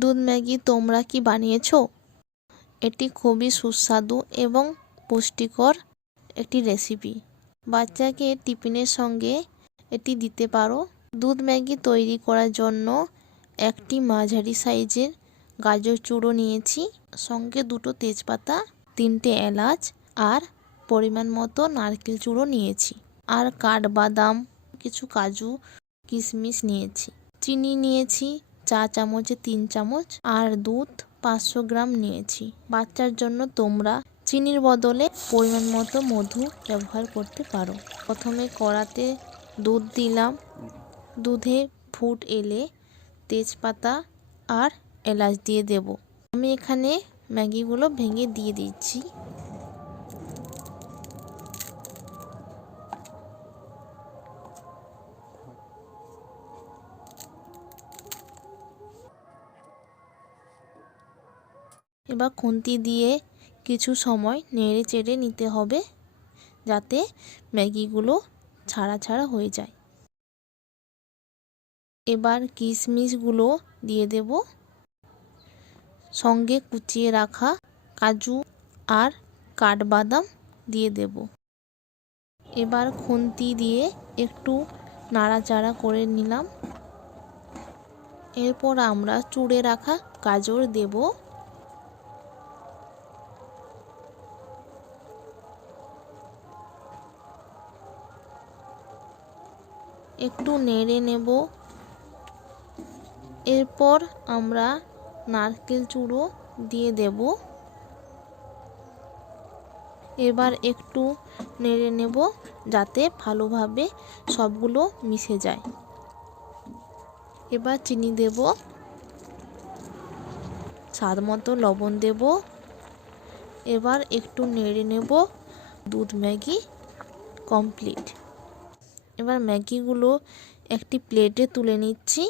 দুধ ম্যাগি তোমরা কি বানিয়েছো? এটি খুবই সুস্বাদু এবং পুষ্টিকর একটি রেসিপি। বাচ্চাকে টিফিনের সঙ্গে এটি দিতে পারো। দুধ ম্যাগি তৈরি করার জন্য একটি মাঝারি সাইজের গাজর চূড়ো নিয়েছি, সঙ্গে 2টো তেজপাতা, 3টে এলাচ আর পরিমাণ মতো নারকেল চূড়ো নিয়েছি, আর কাঠবাদাম, কিছু কাজু, কিশমিশ নিয়েছি। চিনি নিয়েছি চা চামচে 3 চামচ আর দুধ 500 গ্রাম নিয়েছি। বাচ্চার জন্য তোমরা চিনির বদলে পরিমাণ মতো মধু ব্যবহার করতে পারো। প্রথমে কড়াতে দুধ দিলাম। দুধে ফুট এলে তেজপাতা আর এলাচ দিয়ে দেব। আমি এখানে ম্যাগিগুলো ভেঙে দিয়ে দিচ্ছি। এবার খুন্তি দিয়ে কিছু সময় নেড়ে চেড়ে নিতে হবে, যাতে ম্যাগিগুলো ছাড়া ছাড়া হয়ে যায়। এবার কিশমিশগুলো দিয়ে দেব, সঙ্গে কুচিয়ে রাখা কাজু আর কাঠবাদাম দিয়ে দেব। এবার খুন্তি দিয়ে একটু নাড়াচাড়া করে নিলাম। এরপর আমরা চুড়ে রাখা গাজর দেব। একটু নেড়ে নেব। এরপর আমরা নারকেল চূড়ো দিয়ে দেব। এবার একটু নেড়ে নেব, যাতে ভালোভাবে সবগুলো মিশে যায়। এবার চিনি দেব, স্বাদ মতো লবণ দেব। এবার একটু নেড়ে নেব। দুধ ম্যাগি কমপ্লিট। এবার ম্যাগিগুলো একটি প্লেটে তুলে নিচ্ছি,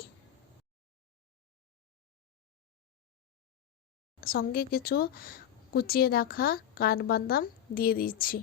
সঙ্গে কিছু কুচিয়ে রাখা কাঠবাদাম দিয়ে দিচ্ছি।